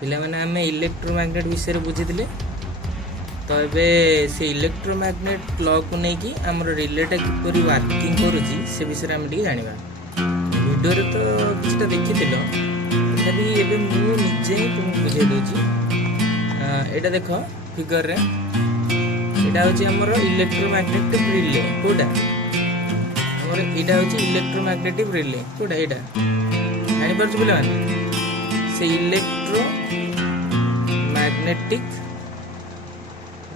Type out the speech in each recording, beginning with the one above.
ପିଲାମାନେ ଆମେ ଇଲେକ୍ଟ୍ରୋମ୍ୟାଗ୍ନେଟ୍ ବିଷୟରେ ବୁଝିଥିଲେ। ତ ଏବେ ସେ ଇଲେକ୍ଟ୍ରୋମ୍ୟାଗ୍ନେଟ୍ ଲକୁ ନେଇକି ଆମର ରିଲେଟା କିପରି ୱାର୍କିଂ କରୁଛି ସେ ବିଷୟରେ ଆମେ ଟିକେ ଜାଣିବା। ଭିଡ଼ିଓରେ ତ କିଛିଟା ଦେଖିଥିଲ, ତଥାପି ଏବେ ମୁଁ ନିଜେ ହିଁ ତୁମକୁ ବୁଝାଇ ଦେଉଛି। ଏଇଟା ଦେଖ ଫିଗରରେ, ଏଇଟା ହେଉଛି ଆମର ଇଲେକ୍ଟ୍ରୋମ୍ୟାଗ୍ନେଟିକ୍ ରିଲେ। କେଉଁଟା ଆମର ଏଇଟା ହେଉଛି ଇଲେକ୍ଟ୍ରୋମ୍ୟାଗ୍ନେଟିକ୍ ରିଲେ। କେଉଁଟା ଏଇଟା ଜାଣିପାରୁଛୁ ପିଲାମାନେ? से इलेक्ट्रोमैग्नेटिक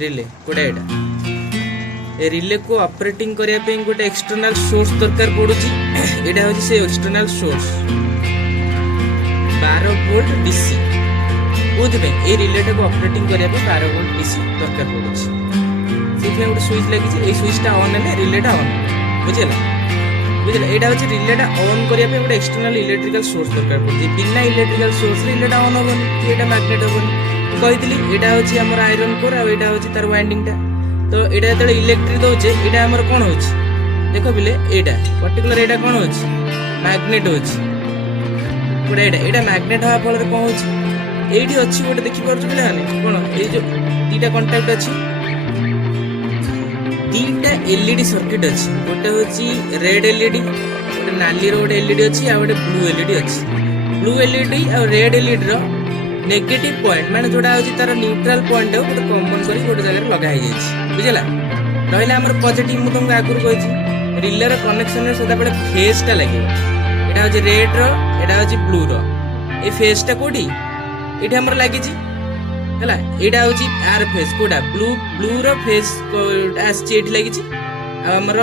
रिले कोड़ा एटा ए रिले को ऑपरेटिंग करिया पे गोटे एक्सटर्नल सोर्स दरकार पड़ुची। एटा होची से एक्सटर्नल सोर्स 12 वोल्ट डीसी। कोथि पे ए रिले को ऑपरेटिंग करिया पे 12 वोल्ट डीसी दरकार पड़ुची। सेखे गोटे स्विच लागी छी, ए स्विचटा ऑन हेले रिलेटा ऑन बुझिला। एटा होची रिलेटा ऑन करिया पे गोटे एक्सटर्नल इलेक्ट्रिकल सोर्स दरकार पड़ुची। बिना इलेक्ट्रिकल सोर्स रिलेटा ऑन होबनी कि एटा मैग्नेट होबनी। कहितली एटा होची हमर आयरन कोर आ एटा होची तार वाइंडिंगटा। तो एटा जतले इलेक्ट्रिक दोचे एटा हमर कोन होची देखो बिले, एटा पर्टिकुलर एटा कोन होची मैग्नेट होची। कोडा एटा मैग्नेट हा फल रे कोन होची एठी अछि गोटे देखि परछु बिले हाने कोन ए जो तीटा कांटेक्ट अछि, तीटा एलईडी सर्किट अछि। गोटे होची रेड एलईडी, गोटे नाली रो गोटे एलईडी अछि आ गोटे ब्लू एलईडी अछि। ब्लू एलईडी आ रेड एलईडी रो नेगेटिव पॉइंट माने जोडा होची तार न्यूट्रल पॉइंट हो गोटे कॉमन करी गोटे जगह लगा हे जायछि बुझिला। रहला हमर पॉजिटिव मु तुमको आगुर कहिछि रिले रो कनेक्शन रे सदा बडे फेज टा लागियो। एटा होची रेड रो, एटा होची ब्लू रो। ए फेज टा कोडी एठी हमर लागिछि हला। एटा होची आर फेज कोडा ब्लू रो फेज को आछि एठी लागिछि आ हमर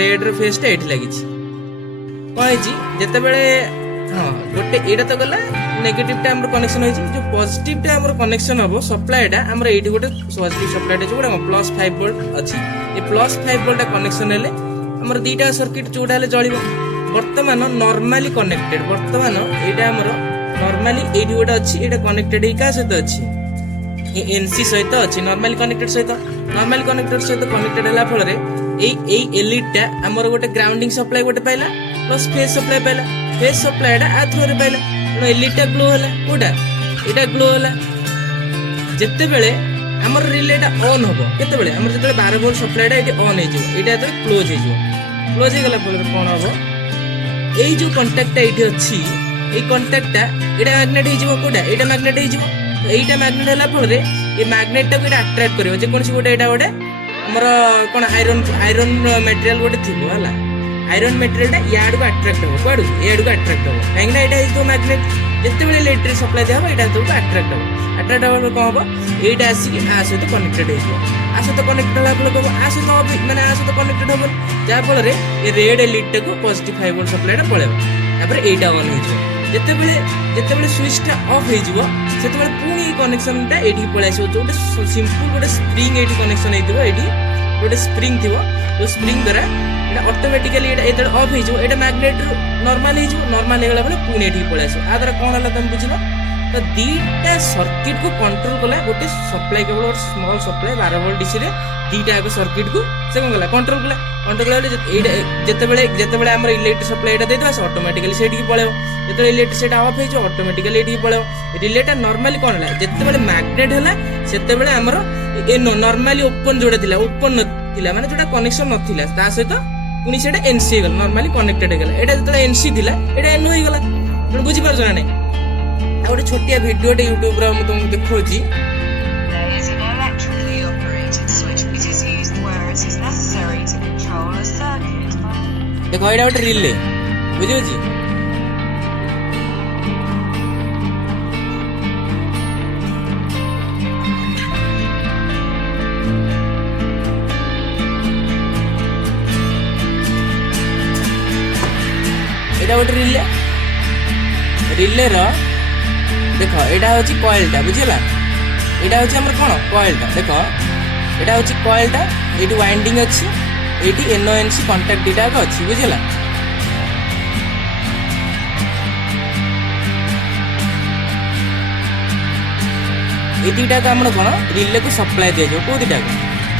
रेड रो फेज टा एठी लागिछि। कहैछि जते बेले हां गोटे एटा तो गला नेगेटिव टा हमर कनेक्शन होइछि, जो पॉजिटिव टा हमर कनेक्शन हबो सप्लाई टा हमर एठी गोटे पॉजिटिव सप्लाई टा जोडा +5 वोल्ट अछि। ए +5 वोल्ट कनेक्शन हेले हमर दीटा सर्किट जोडा हेले जळिबो। वर्तमान नॉर्मली कनेक्टेड, वर्तमान एटा हमर नॉर्मली एठी गोटे अछि, एटा कनेक्टेड हे का सहित अछि एनसी सहित अछि। नॉर्मली कनेक्टेड सहित कनेक्टेड हला फल रे एई एलईडी टा हमर गोटे ग्राउंडिंग सप्लाई गोटे पाइला प्लस फेज सप्लाई पाइला। फेज सप्लाई टा आ थ्रो रे पाइला न एलईडी टा ग्लो होला। कोडा एटा ग्लो होला जत्ते बेले हमर रिले टा ऑन होबो। केते बेले हमर जत्ते 12 वोल्ट सप्लाई टा एटी ऑन हे जो, एटा तो क्लोज हे जो। क्लोज हे गला फल रे कोन होबो एई जो कांटेक्ट टा एटी अछि, एई कांटेक्ट टा एटा मैग्नेट हे जो। कोडा एटा मैग्नेट हे जो। एटा मैग्नेट हला फल रे ए मैग्नेट टा को एटा अट्रैक्ट करियो जे कोनसी गोटे एटा गोटे हमर कोन आयरन मटेरियल गोटे थिबो हला। आयरन मटेरियल टा याड को अट्रैक्ट हो कोड याड को अट्रैक्ट हो काहेकि ना एटा तो मैग्नेट जत्ते बेले इलेक्ट्रिक सप्लाई देबो एटा तो अट्रैक्ट हो। अट्रैक्ट हो कोन होबो एटा आसी आ सहित कनेक्टेड हे जो। आ सहित कनेक्टेड हला फल को आ सहित माने आ सहित कनेक्टेड होबो जा फल रे ए रेड एलईडी टा को पॉजिटिव 5 वोल्ट सप्लाई टा पळेबो। तापर एटा ऑन हे जो। जत्ते बेले स्विच टा ऑफ हे जो सेते बेले पुनी कनेक्शन टा एठी पळाइसो। जोटे सिंपल गोटे स्प्रिंग एठी कनेक्शन हे दिबो। एठी गोटे स्प्रिंग थिबो, तो स्प्रिंग द्वारा एटा ऑटोमेटिकली एटा ऑफ हे जो। एटा मैग्नेट नॉर्मल हे जो। नॉर्मल हे गला बेले पुनी एठी पळाइसो। आ द्वारा कोन हला तम बुझिलो तो दीटा सर्किट को कंट्रोल कला गोटे सप्लाई केवल स्मॉल सप्लाई 12 वोल्ट डीसी रे दीटा को सर्किट को से कोन गला कंट्रोल कला एटा जते बेले हमर इलेक्ट्रिक सप्लाई एटा देदवा से ऑटोमेटिकली सेठी पळेबो। जते इलेक्ट्रिक सेट ऑफ हे जो ऑटोमेटिकली एठी पळेबो। रिलेटा नॉर्मली कोन हला जते बेले मैग्नेट हला सेते बेले हमर ए नॉर्मली ओपन जोडा थिला, ओपन नथिला माने जोडा कनेक्शन नथिला ता सहित पुनी सेटा एनसी हे गला, नॉर्मली कनेक्टेड हे गला। एटा जते एनसी थिला एटा एन हो गला। तुम बुझि पारछ ना नै? आ गोटे छोटिया वीडियो टे YouTube रा हम तुमको देखौची। देखो एटा गोटे रिले बुझियो जी। एटा गोटे रिले रो देखो एटा होची कॉइल टा बुझिला। एटा होची हमर कोन कॉइल टा देखो एटा होची कॉइल टा एटी वाइंडिंग अछि, एटी एनओएनसी कांटेक्ट दिटा को अछि बुझिला। ए दिटा का हमर कोन रिले को सप्लाई दिया जो। को दिटा को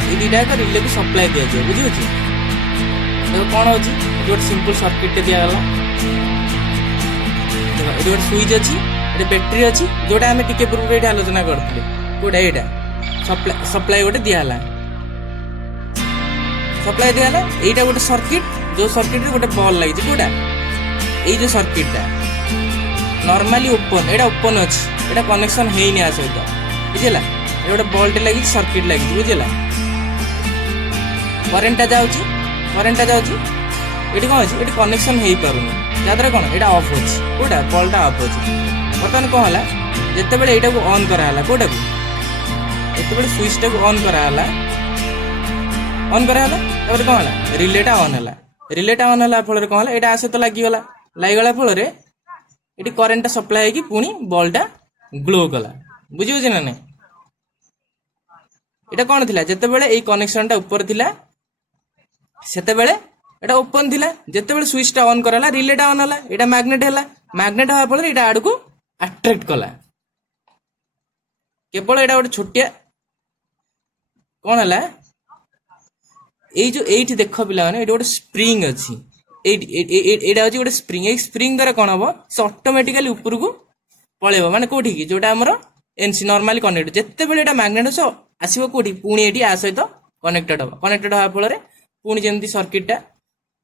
ए दिटा का रिले को सप्लाई दिया जो बुझियो छी। देखो कोन होची जो सिंपल सर्किट दिया गला। देखो एटी गोटे स्विच अछि, एटा बैटरी अच्छी जोटा आम टिके पूर्व ये आलोचना करते कोटा यहाँ सप्लाई गोटे दिहला सप्लाई दिहला यहाँ गोटे सर्किट जो सर्किट गोटे बल लगी कोटा ये जो सर्किटा नॉर्मली ओपन एटा ओपन अच्छी एटा कनेक्शन है सहित बुझेगा ये गोटे बल्टे लगी सर्किट लगी बुझेगा करेन्टा जाऊँगी ये कौन अच्छी ये कनेक्शन हो पारुनी जहाँद्वारा कौन यहाँ अफ अच्छी कोटा बल्टा अफ अच्छी बर्तमान कौन है जितेबाला यहाँ को ऑन कराला कोटा को जितेबाला स्विच टाक ऑन कराला तापर कौन है रिलेटा ऑन है फल कौन है यहाँ सहित लगिगला फल ये करेन्टा सप्लाई होगी पुणी बल्टा ग्लो कला बुझे ना नहीं यहाँ कौन थी जितेबाला ये कनेक्शनटा ऊपर थिला सेतेबेले एटा ओपन थिला जेतेबेले स्विचटा ऑन कराला रिलेटा ऑन हला एटा मैग्नेट हला मैग्नेट हवा फल एटा आड़ को अट्रैक्ट कला केवल एटा गोटे छोटिया कौन हला जो एठी देख पिला माने एटा गोटे स्प्रिंग अछि एटा अछि गोटे स्प्रिंग ए स्प्रिंग द्वारा कौन हबो से ऑटोमेटिकली ऊपर को पळेबो माने कोठी की जोटा हमर एनसी नॉर्मली कनेक्ट जेतेबेले एटा मैग्नेट सो आसीबो कोठी पुणी एठी आ सहित कनेक्टेड हवा फल पुणी जेमती सर्किटटा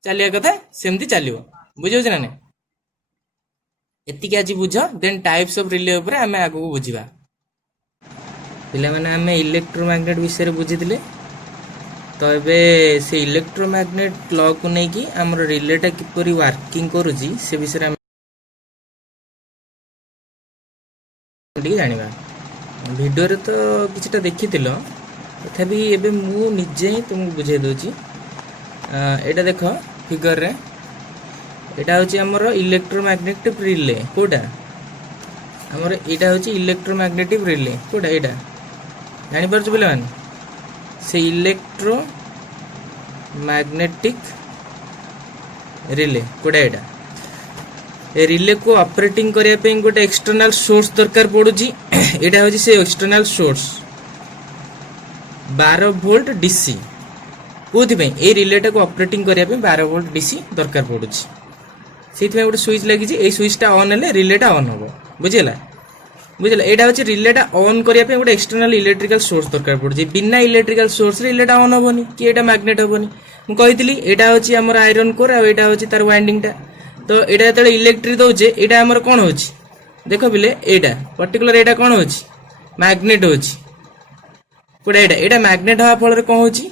चलिया कथा सेमती चलियो बुझे ना नहीं एतिक आज बुझ देन टाइप्स ऑफ रिले ऊपर आमे आगो को बुझिबा पिला माने आमे इलेक्ट्रोमैग्नेट विषय बुझिथिले तो एबे से इलेक्ट्रोमैग्नेट लॉ को नै कि हमर रिलेटा किपरि वर्किंग करूजी से विषय आमे जानिबा वीडियो रे तो किछटा देखिथिलो तथापि एबे मु निजे तुमको बुझाई दोची एटा देख फिगर रे एटा होची हमर इलेक्ट्रोमैग्नेटिक रिले कोटा हमर एटा होची इलेक्ट्रोमैग्नेटिक रिले कोटा एटा जानि परछु बोले मान से इलेक्ट्रोमैग्नेटिक रिले कोटा एटा ए रिले को ऑपरेटिंग करिया पे गोटे एक्सटर्नल सोर्स दरकार पड़ुची एटा होची से एक्सटर्नल सोर्स 12 वोल्ट डीसी कोथि ए रिलेटा को ऑपरेटिंग करिया पे 12 वोल्ट डीसी दरकार पड़ुची सेति गोटे स्विच लगी ए स्विचटा ऑन हेले रिलेटा ऑन होबो बुझिला एटा होची रिलेटा ऑन करिया पे गोटे एक्सटर्नल इलेक्ट्रिकल सोर्स दरकार पड़ुची बिना इलेक्ट्रिकल सोर्स रिलेटा ऑन होबोनी कि एटा मैग्नेट होबोनी मु कहितली एटा होची हमर आयरन कोर आ एटा होची तार वाइंडिंगटा तो एटा जतले इलेक्ट्रिक दोचे एटा हमर कोन होची देखो बिले एटा पर्टिकुलर एटा कोन होची मैग्नेट होची कोडा एटा मैग्नेट हवा फल कौन होची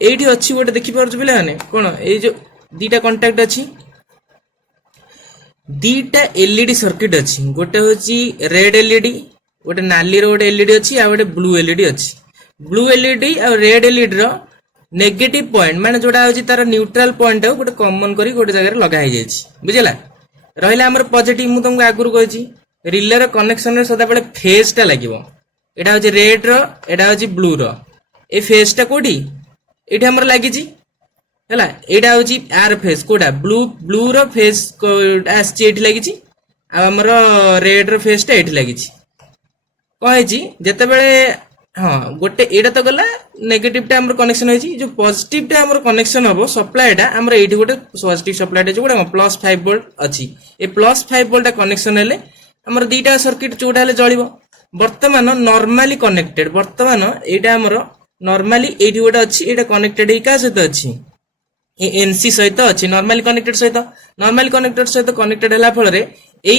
एठी अच्छी गोटे देखि परछु बिले माने कोन ए जो दीटा कांटेक्ट अछि दीटा एलईडी सर्किट अछि गोटे होची रेड एलईडी गोटे नाली रो गोटे एलईडी अछि आ गोटे ब्लू एलईडी अछि ब्लू एलईडी आ रेड एलईडी रो नेगेटिव पॉइंट माने जोडा होची तार न्यूट्रल पॉइंट गोटे कॉमन करी गोटे जगह लगा हे जायछि बुझिला रहिला हमर पॉजिटिव मु तुमको आगुर कहछि रिले रो कनेक्शन रे सदा बेले फेज टा लागिवो एटा होची रेड रो एटा होची ब्लू रो ए फेज टा कोडी एठी हमर लागिछि हला एटा होची आर फेज कोडा ब्लू रो फेज आछि एठी लागिछि आ हमर रेड रो फेज टा एठी लागिछि कहैछि जते बेले हां गोटे एटा तो गला नेगेटिव टा हमर कनेक्शन होइछि जो पॉजिटिव टा हमर कनेक्शन हबो सप्लाई टा हमर एठी गोटे पॉजिटिव सप्लाई टा जोडा +5 वोल्ट अछि ए +5 वोल्ट कनेक्शन हेले हमर दीटा सर्किट जोडा हेले जळिबो वर्तमान नॉर्मली कनेक्टेड वर्तमान एटा हमर नॉर्मली एठी गोटे अछि एटा कनेक्टेड हे का सहित अछि ए एनसी सहित अछि नॉर्मली कनेक्टेड सहित कनेक्टेड हला फल रे ए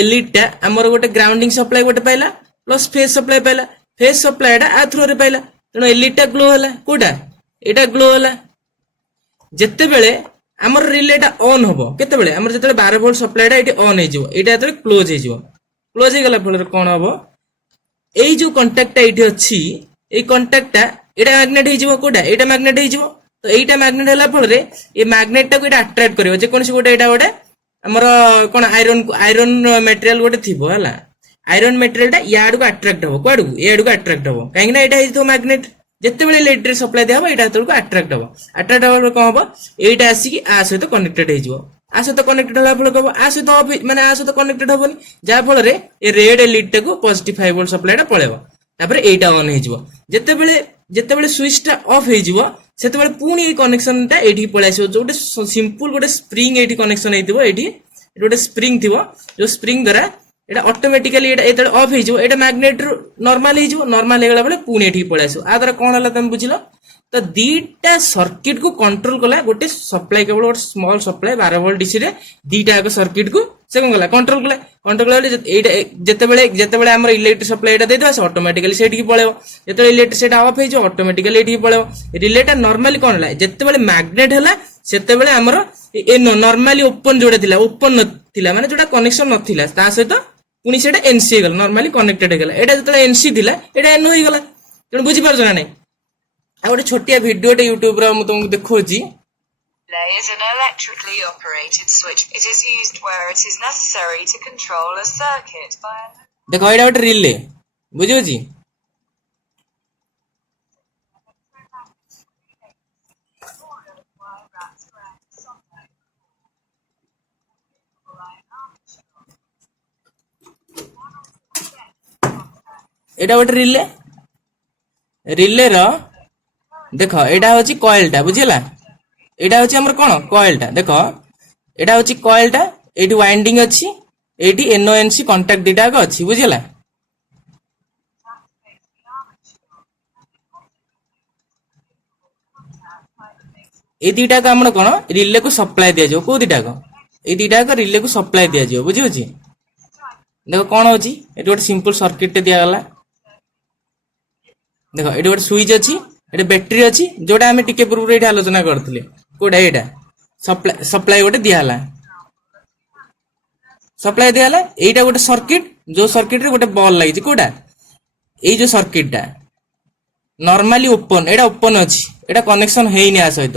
एलईडी टा हमर गोटे ग्राउंडिंग सप्लाई गोटे पाइला प्लस फेज सप्लाई पाइला फेज सप्लाई टा आ थ्रू रे पाइला तनो एलईडी टा ग्लो हला कोडा एटा ग्लो हला जत्ते बेले हमर रिलेटा ऑन होबो केते बेले हमर जते 12 वोल्ट सप्लाई टा एटी ऑन हे जिवो एटा जते क्लोज हे जिवो क्लोज हे गला फल रे कोन होबो एई जो कांटेक्ट टा एठी अछि एई कांटेक्ट टा एटा मैग्नेट हे जिवो कोडा एटा मैग्नेट हे जिवो तो एटा मैग्नेट हला फल रे ए मैग्नेट टा को एटा अट्रैक्ट करियो जे कोनसी गोटे एटा गोटे हमर कोन आयरन मटेरियल गोटे थिबो हला आयरन मटेरियल टा याड को अट्रैक्ट हो कोड को याड को अट्रैक्ट हो काहे ना एटा हितो मैग्नेट जत्ते बेले इलेक्ट्रिक सप्लाई देबो एटा तो अट्रैक्ट हो कोन हो एटा आसी कि आ सहित कनेक्टेड हे जिवो आ सहित कनेक्टेड हला फल को आ सहित माने आ सहित कनेक्टेड होबनी जा फल रे ए रेड एलईडी टा को पॉजिटिव 5 वोल्ट सप्लाई टा पळेबो तापर एटा ऑन हे जिवो जत्ते बेले स्विच टा ऑफ हे जिवो सेते बेले पुनी ए कनेक्शन टा एठी पळे आसीबो जोटे सिंपल गोटे स्प्रिंग एठी कनेक्शन हेतिबो एठी गोटे स्प्रिंग थिबो जो स्प्रिंग द्वारा एटा ऑटोमेटिकली एटा एतले ऑफ हे जो एटा मैग्नेट रो नॉर्मल हे जो नॉर्मल हे गला बेले पुणी एठी पळे आसो आ द्वारा कोन हला तम बुझिलो तो दीटा सर्किट को कंट्रोल कला गोटे सप्लाई केवल गोटे स्मॉल सप्लाई 12 वोल्ट डीसी रे दीटा एक सर्किट को से कोन कला कंट्रोल कला एटा जेतेबेले हमर इलेक्ट्रिक सप्लाई एटा देदवा से ऑटोमेटिकली सेठी की पळेबो जेतेबेले इलेक्ट्रिक सेटा ऑफ हे जो ऑटोमेटिकली एठी पळेबो रिलेटा नॉर्मली कोन हला जेतेबेले मैग्नेट हला सेतेबेले हमर ए नॉर्मली ओपन जोडा थिला ओपन नथिला माने जोडा कनेक्शन नथिला ता सहित पुनी सेटा एनसी गला नॉर्मली कनेक्टेड हे गला एटा जेतेबेले एनसी थिला एटा एन होई गला तण बुझी पारछ ना नै आ गोटे छोटिया वीडियो टे यूट्यूब रे म तुमको देखोजी Relay is an electrically operated switch. It is used where it is necessary to control a circuit by देखो एटा गोटे रिले बुझियो जी एटा गोटे रिले रिले रो देखो एटा होची कॉइल टा बुझिला एटा होची हमर कोन कॉइल टा देखो एटा होची कॉइल टा एठी वाइंडिंग अछि एठी एनओएनसी कांटेक्ट दिटा को अछि बुझिला ए दिटा का हमर कोन रिले को सप्लाई दिया जो को दिटा को ए दिटा का रिले को सप्लाई दिया जो बुझियो छी देखो कोन होची एठी गोटे सिंपल सर्किट दिया गला देखो एठी गोटे स्विच अछि एठी बैटरी अछि जोटा हमें टिके पूर्व एठी आलोचना करथले कोडा एटा सप्लाई गोटे दिया हला सप्लाई दिया हला एटा गोटे सर्किट जो सर्किट रे गोटे बॉल लागि कोडा ए जो सर्किट टा नॉर्मली ओपन एटा ओपन अछि एटा कनेक्शन हेइनी आ सहित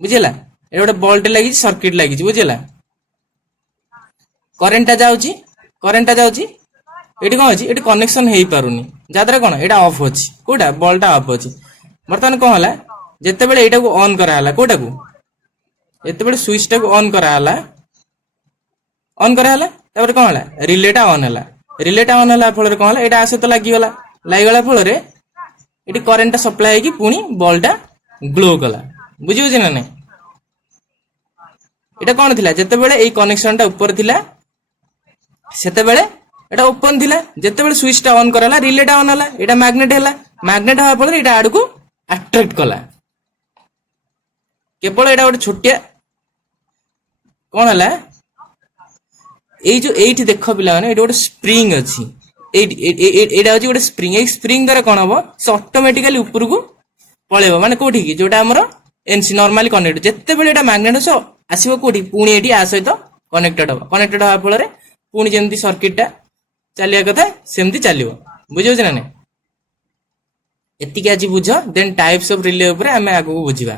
बुझिला एटा गोटे बॉल टे लागि सर्किट लागि बुझिला करंट टा जाउची एटी कोन अछि एटी कनेक्शन हेइ पारुनी जादरा कोन एटा ऑफ अछि कोडा बॉल टा ऑफ अछि वर्तमान कोन हला जेते बेले एटा को ऑन करा हला कोटा को एते बेले स्विच टा को ऑन करा हला तापर कोन हला रिले टा ऑन हला फल रे कोन हला एटा आसे तो लागि गला फल रे एटी करंट सप्लाई की पुनी बॉल टा ग्लो कला बुझियो जे ना नै एटा कोन थिला जेते बेले एई कनेक्शन टा ऊपर थिला सेते बेले एटा ओपन थिला जेते बेले स्विच टा ऑन करला रिले टा ऑन हला एटा मैग्नेट हा फल एटा आडू को अट्रैक्ट कला केवल एटा गोटे छोटिया कोन हला ए जो एठी देखो पिला माने एटा गोटे स्प्रिंग अछि एटा होची गोटे स्प्रिंग ए स्प्रिंग द्वारा कोन हबो से ऑटोमेटिकली ऊपर को पळेबो माने कोठी की जोटा हमर एनसी नॉर्मली कनेक्ट जेते बेले एटा मैग्नेट सो आसीबो कोठी पुणी एठी आ सहित कनेक्टेड हा फल रे पुणी जेंती सर्किट टा चलिया कथा सेमती चलिबो बुझियो जे ना नै एतिके आज बुझ देन टाइप्स ऑफ रिले ऊपर हमें आगु बुझिबा।